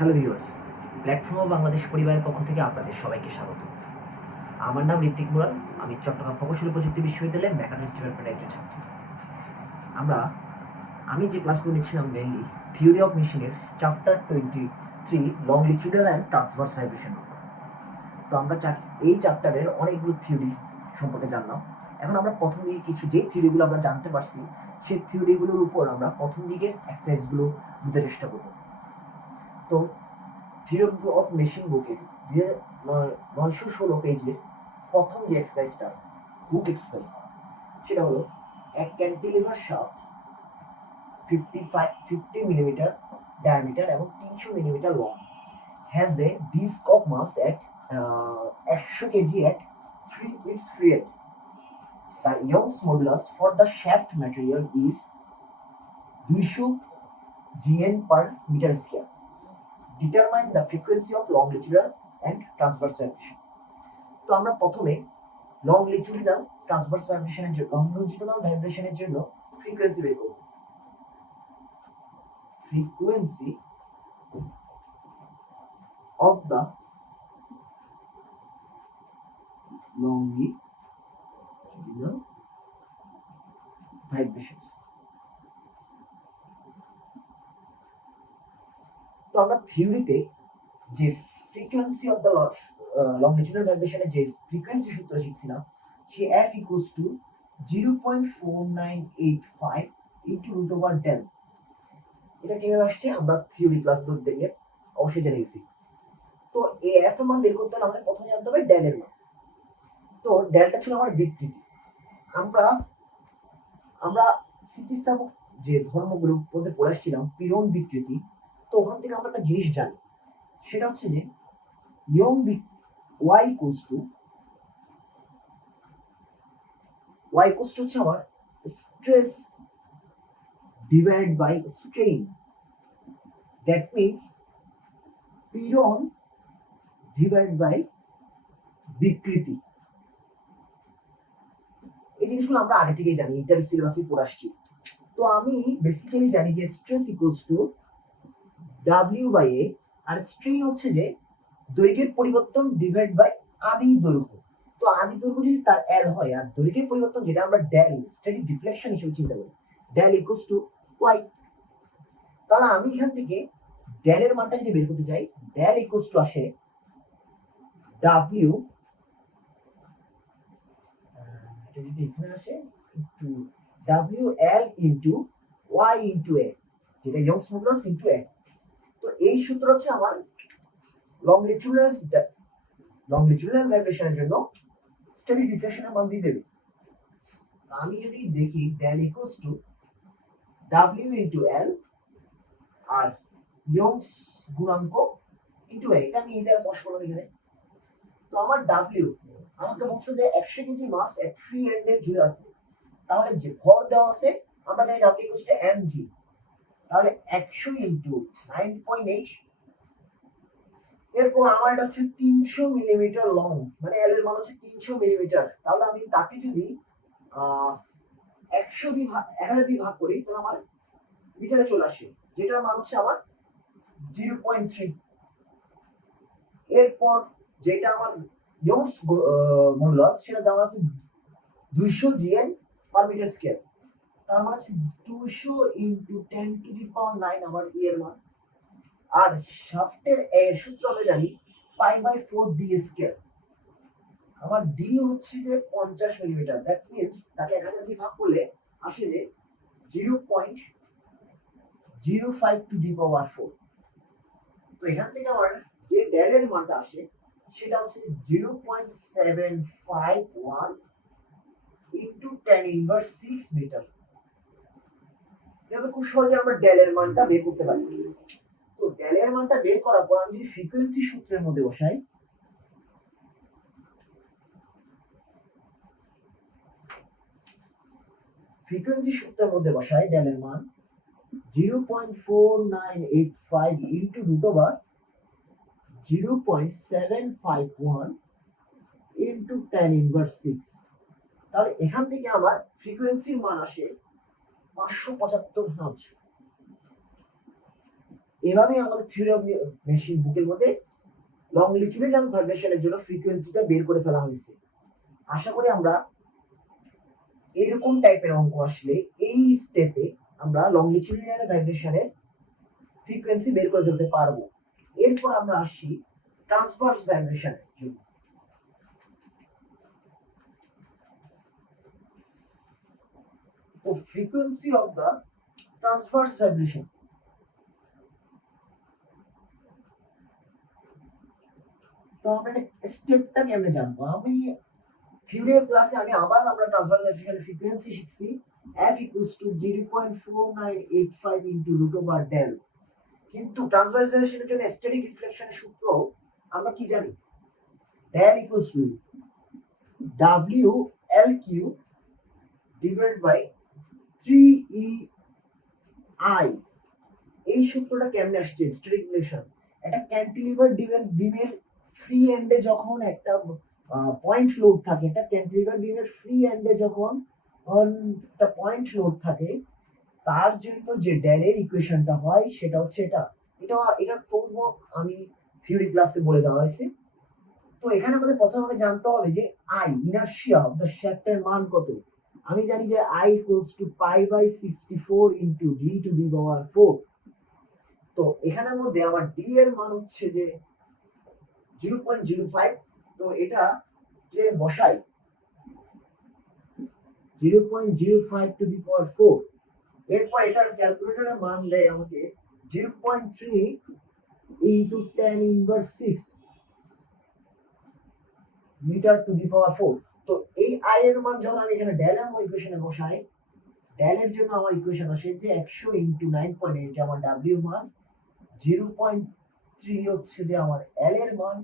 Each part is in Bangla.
Hello viewers, platform of Bangladesh পরিবারের পক্ষ থেকে আপনাদের সবাইকে স্বাগত। আমার নাম ঋত্বিক মুরাল। আমি চট্টগ্রাম প্রকৌশল প্রযুক্তি বিশ্ববিদ্যালয়ের মেকানিক্স ডিপার্টমেন্টের একজন ছাত্র। আমি যে ক্লাসগুলো নিচ্ছিলাম মেনলি থিওরি অফ মেশিনের চ্যাপ্টার 23 লংলিটিউডাল অ্যান্ড ট্রান্সভার্স ভাইব্রেশন। তো আমরা এই চ্যাপ্টারের অনেকগুলো থিওরি সম্পর্কে জানলাম। এখন আমরা প্রথম দিকে কিছু যে থিওরিগুলো আমরা জানতে পারছি সেই থিওরিগুলোর উপর আমরা প্রথম দিকের এক্সারসাইজগুলো বুঝার চেষ্টা করব। তো থিওরি অফ মেশিন বুকের 916 পেজের প্রথম যে এক্সারসাইজটা আছে, বুক এক্সারসাইজ, সেটা হলো এক ক্যান্টিলিভার শাফট 50 মিলিমিটার ডায়ামিটার এবং 300 millimetre long has a disc of mass at 100 kg at its free end. The Young's modulus for the shaft material is 200 Gn per meter square. Determine the frequency of longitudinal and transverse vibration. তো আমরা প্রথমে লংলিটিউডিনাল ট্রান্সভার্স ভাইব্রেশনের জন্য ফ্রিকোয়েন্সি বের করব। Frequency of the longitudinal vibrations. তো আমরা থিওরিতে যে ফ্রিকোয়েন্সি অফ দ্য লংজিটুডাল ভাইব্রেশনের যে ফ্রিকোয়েন্সি সূত্র শিখছিলাম, সে F = 0.4985 into root over del. এটা কিভাবে আসছে আমরা থিওরি ক্লাসগুলো দেখলে অবশ্যই জেনে গেছি। তো এই F এর মান বের করতে হলে আমাদের প্রথমে জানতে হবে ডেল এর মান। তো ডেলটা ছিল আমার বিকৃতি। আমরা স্থিতিস্থাপক যে ধর্মগুলো মধ্যে পড়ে আসছিলাম পীড়ন বিকৃতি। তো ওখান থেকে আমরা একটা জিনিস জানি, সেটা হচ্ছে যে y হচ্ছে আমার stress divide by strain. That means পীড়ন ডিভাইড বাই বিকৃতি। এই জিনিসগুলো আমরা আগে থেকেই জানি, ইন্টার সিলেবাসে পড়ে আসছি। তো আমি বেসিক্যালি জানি যে স্ট্রেস W/A, আর স্ট্রেইন হচ্ছে যে দৈর্ঘ্যের পরিবর্তন ডিভাইড বাই আদি দৈর্ঘ্য। তো আদি দৈর্ঘ্য যদি তার L হয় আর দৈর্ঘ্যের পরিবর্তন যেটা আমরা ডেল স্ট্যাটিক ডিফ্লেকশন হিসেবে চিন্তা করি, ডেল y। তাহলে আমি এখান থেকে ডেলের মানটা যদি বের করতে চাই, ডেল আসে W, এটা যদি এখানে আসে একটু WL into y into a, যেটা ইয়ংস মডুলাস ইনটু a। তো এই সূত্র হচ্ছে আমার লংলিটিউডিনাল ভাইব্রেশনের জন্য স্ট্যাটিক ডিফ্লেকশনের মান দিয়ে দেবে। আমি যদি দেখি ডেল W ইনটু L আর ইয়ংস গুণাঙ্ক ইনটু a, এটা আমি এটা বস করলাম এখানে। তো আমার W আমাকে বলছে যে 100 কেজি মাস এট ফ্রি এন্ডে জুড়ে আছে, তাহলে যে ভর দেওয়া আছে আমরা জানি W mg। তাহলে 100 ইনটু 9.8। এরপর আমার এটা হচ্ছে 300 মিলিমিটার লং, মানে L এর মান হচ্ছে 300 মিলিমিটার। তাহলে আমি তাকে যদি 1000 দিয়ে ভাগ করি, তাহলে আমার মিটারে চলে আসে, যেটার মান হচ্ছে আমার 0.3। এরপর যেটা আমার ইয়ংস মডুলাস, সেটা দেওয়া আছে 200 Gn পার মিটার স্কয়ার। তার মানে হচ্ছে 200 ইনটু 10⁹ আমার এর মান। আর শাফটের এর সূত্র আমরা জানি π/4 d স্কয়ার। আমার d হচ্ছে যে 50 মিলিমিটার। দ্যাট মিন্স তাকে 1000 দিয়ে ভাগ করলে আসে যে 0.05 টু দি পাওয়ার 4। তো এখান থেকে আমার যে ডেল এর মানটা আসে সেটা হচ্ছে 0.751 ইনটু 10⁻6 মিটার। এভাবে খুব সহজে আমরা ডেল এর মানটা বের করতে পারি। তো ডেল এর মানটা বের করার পর আমি যদি ফ্রিকোয়েন্সি সূত্রের মধ্যে বসাই, ডেল এর মান 0.4985 ইনটু রুট ওভার 0.751 ইনটু 10⁻6। তাহলে এখান থেকে আমার ফ্রিকোয়েন্সির মান আসে 575 হার্জ। এভাবেই আমাদের থিওরি অফ মেশিন বুকের মধ্যে লংলিটিউডিনাল ভাইব্রেশনের জন্য ফ্রিকোয়েন্সিটা বের করে ফেলা হয়েছে। আশা করি আমরা এরকম টাইপের অঙ্ক আসলে এই স্টেপে আমরা লংলিটিউডিনাল ভাইব্রেশনের ফ্রিকোয়েন্সি বের করে ফেলতে পারবো। এরপর আমরা আসি ট্রান্সভার্স ভাইব্রেশনের জন্য। তো frequency of the transverse vibration, তো আমরা স্টেপটা কেমনে জানবো? আমি থিওরি ক্লাসে আমরা ট্রান্সভার্স ভাইব্রেশনের ফ্রিকোয়েন্সি শিখছি f equals to 0.4985 into root over del, কিন্তু ট্রান্সভার্স ভাইব্রেশনের জন্য স্ট্যাটিক রিফ্লেকশনের সূত্র আমরা কি জানি? del equals to w l q divided by 3 e i। এই সূত্রটা কেমনে আসছে? স্ট্যাটিক রিফ্লেকশন, একটা ক্যান্টিলিভার বিমের ফ্রি এন্ডে যখন একটা পয়েন্ট লোড থাকে, একটা ক্যান্টিলিভার বিমের ফ্রি এন্ডে যখন একটা পয়েন্ট লোড থাকে, তার জন্য যে ডেলের ইকুয়েশনটা হয় সেটা হচ্ছে এটার পূর্ব আমি থিওরি ক্লাসে বলে দেওয়া হয়েছে। তো এখানে আমাদের প্রথমে জানতে হবে যে আই, ইনার্শিয়া অফ দ্য শ্যাফটের মান কত। আমি জানি যে I equals to pi by 64 into D to the power 4। তো এখানের মধ্যে আমার ডি এর মান হচ্ছে যে 0.05। তো এটা যে বসাই 0.05 টু দি পাওয়ার 4, এরপর এটার ক্যালকুলেটরের মান দেয় আমাকে 0.3 into 10 inverse 6 metre to the power 4। তো এই আই এর মান যখন আমি এখানে ডেল এর ইকুয়েশনে বসাই, ডেল এর জন্য আমার ইকুয়েশন আসে যে 100 ইন্টু 9.8 আমার ডাব্লিউ মান, 0.3 হচ্ছে যে আমার এল এর মান,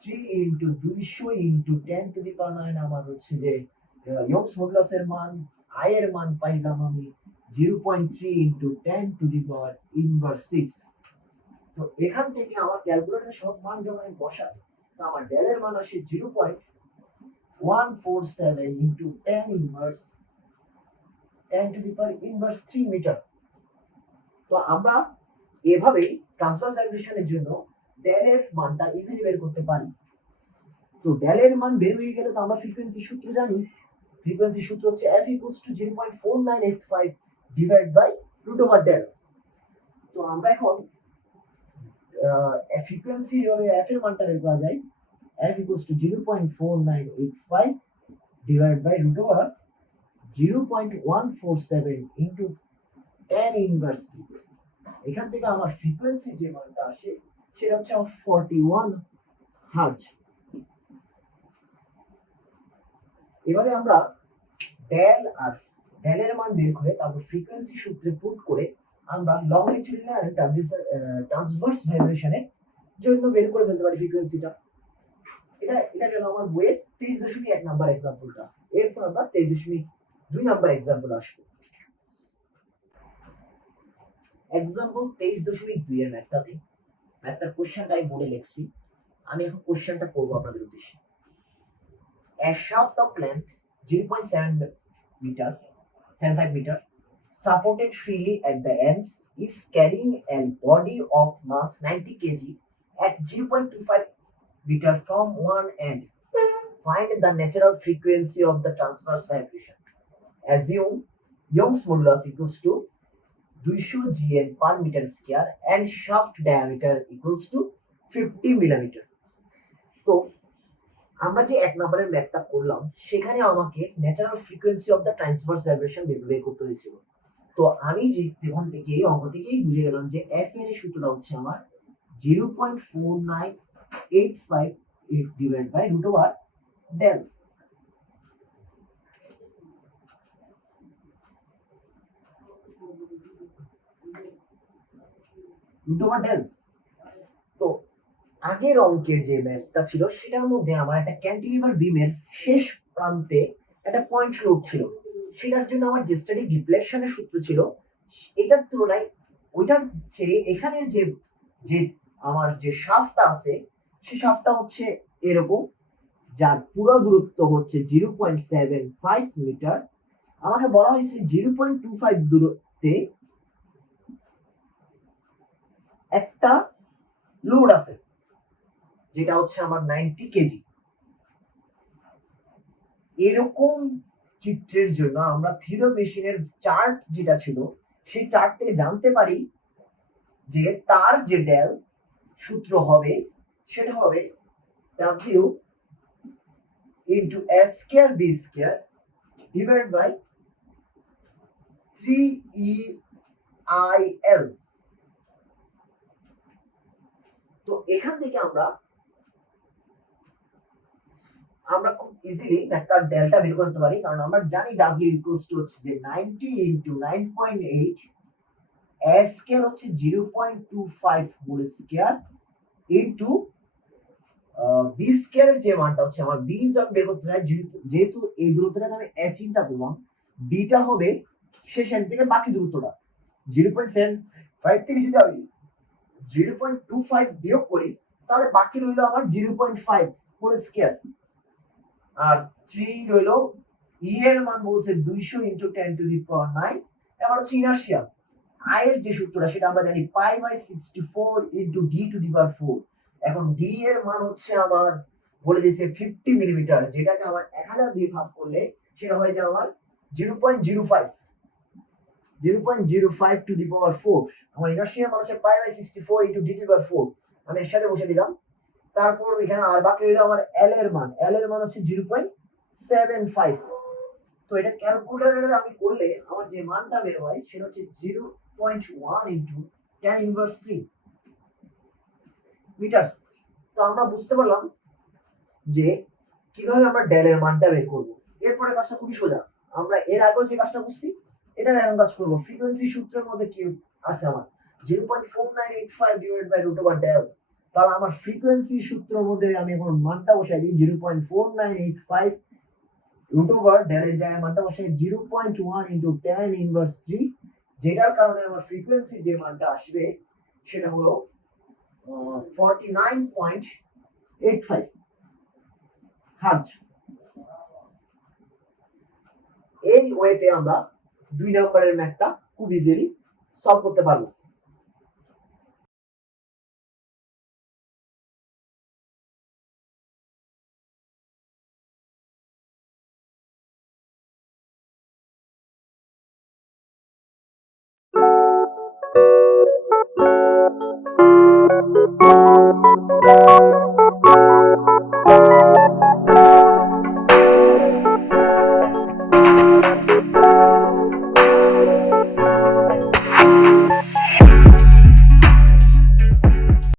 3 ইন্টু 200 ইন্টু 10 টু দি পাওয়ার 9 আমার হচ্ছে যে ইয়ংস মডুলাসের মান। আই এর মান পাইলাম আমি 0.3 into 10 to the power inverse 6। তো এখান থেকে আমার ক্যালকুলেটরের সব মান যখন আমি বসাই, তো আমার ডেল এর মান আসে 0.147 into 10 inverse 10 to the power inverse 3 metre. তো আমরা এভাবেই ট্রান্সভার্স ভাইব্রেশনের জন্য ডেল এর মানটা ইজিলি বের করতে পারি। তো ডেল এর মান বের হয়ে গেলে তো আমরা ফ্রিকোয়েন্সি সূত্র জানি। ফ্রিকোয়েন্সি সূত্র হচ্ছে f equals to 0.4985 divided by root over del। তো আমরা এখন ফ্রিকোয়েন্সি এভাবে f এর মানটা বের করা যায়, f equals to 0.4985 divided by root over 0.147 into 10 inverse 3। এখান থেকে আমার ফ্রিকোয়েন্সি যে মানটা আসে সেটা হচ্ছে আমার 41 হার্জ। এবারে আমরা ডেল এর মান বের করে তারপর ফ্রিকোয়েন্সি সূত্রে পুট করে আমরা লংলিটিউডিনাল এন্ড ট্রান্সভার্স ভাইব্রেশনের জন্য বের করে ফেলতে পারি ফ্রিকোয়েন্সিটা। এটা গেল আমার বইয়ের 23.1 নাম্বার এক্সাম্পলটা। এরপর আমরা 23.2 নাম্বার এক্সাম্পল আসবো। এক্সাম্পল 23.2 এর ম্যাথটার কোশ্চেনটা আমি বোর্ডে লিখছি, আমি এখন কোশ্চেনটা পড়বো আপনাদের উদ্দেশ্যে। A shaft of length 0.75 meter supported freely at the ends is carrying a body of mass 90 kg at 0.25 meter from one end. Find the natural frequency of the transverse vibration. Assume Young's modulus equals to 200 Gn per meter square and shaft diameter equals to 50 millimeter. তো আমরা যে 1 নম্বরের ম্যাথটা করলাম সেখানে আমাকে natural frequency of the transverse vibration বের করতে হয়েছিল। তো আমি যে তখন থেকে এই অঙ্ক থেকেই বুঝে গেলাম যে এফ এর সূত্রটা হচ্ছে আমার 0.4985 divide by root over del. Root over del. তো আগের অঙ্কের যে ম্যাথটা ছিল সেটার মধ্যে আমার একটা ক্যান্টিলিভার বিমের শেষ প্রান্তে একটা পয়েন্ট লোড ছিল, সেটার জন্য আমার যে স্ট্যাটিক ডিফ্লেকশনের সূত্র ছিল এটার তুলনায় ওইটার চেয়ে এখানের যে যে আমার যে শাফটটা আছে সেই শাফটটা হচ্ছে এরকম, যার পুরো দূরত্ব হচ্ছে 0.75 মিটার। আমাকে বলা হয়েছে 0.25 দূরত্বে একটা লোড আছে যেটা হচ্ছে আমার 90 কেজি। এরকম চিত্রের জন্য আমরা থিওরি মেশিনের চার্ট যেটা ছিল সেই চার্ট থেকে জানতে পারি যে তার যে ডেল সূত্র হবে সেটা হবে W into S square B square divided by 3EIL। তো এখান থেকে আমরা খুব ইজিলি তার ডেলটা বের করতে পারি, কারণ আমরা জানি W ইকুয়ালস টু হচ্ছে যে 90 into 9.8 S স্কয়ার হচ্ছে 0.25 হোল স্কয়ার ইনটু বি স্কয়ারের যে মানটা হচ্ছে আমার বি যখন বের করতে চাই, যেহেতু এই দূরত্বটাকে আমি এ চিন্তা করলাম, বিটা হবে শেষ এন্ড থেকে বাকি দূরত্বটা 0.75 থেকে যদি আমি 0.25 বিয়োগ করি তাহলে বাকি রইল আমার 0.5 হোল স্কয়ার। আর 3 রইল ই এর মান বলছে 200 ইনটু 10 টু দি পাওয়ার 9। এবার হচ্ছে ইনারশিয়া, আই এর যে সূত্রটা সেটা আমরা জানি pi by 64 into D to the power 4। এখন ডি এর মান হচ্ছে আমার বলে দিয়েছে 50 মিলিমিটার, যেটাকে আমার 1000 দিয়ে ভাগ করলে সেটা হয়ে যায় আমার 0.05 টু দি পাওয়ার 4। আমার ইনারশিয়া মান হচ্ছে pi by 64 into D to the power 4। আমি একসাথে বসে দিলাম। তারপর এখানে আর বাকি রইল আমার এল এর মান হচ্ছে 0.75। তো এটা ক্যালকুলেটরে আমি করলে আমার যে মানটা বের হয় সেটা হচ্ছে 0.1 ইনটু 10 ইনভার্স 3 মিটার। তো আমরা বুঝতে পারলাম যে কিভাবে আমরা ডেলের মানটা বের করব। এরপরে কাজটা খুবই সোজা, আমরা এর আগেও যে কাজটা করছি এটা এখন কাজ করব। ফ্রিকোয়েন্সি সূত্রের মধ্যে কি আছে আমার 0.4985 divided by root over del. তাহলে আমার ফ্রিকোয়েন্সি সূত্রের মধ্যে আমি এখন মানটা বসাই দিই 0.4985 রুট ওভার ডেলের জায়গায় মানটা বসাই 0.1 ইনটু 10 ইনভার্স 3, যেটার কারণে আমার ফ্রিকোয়েন্সি যে মানটা আসবে সেটা হলো 49.85 হার্জ। এই ওয়েতে আমরা 2 নম্বরের ম্যাথটা খুব ইজিলি সলভ করতে পারবো।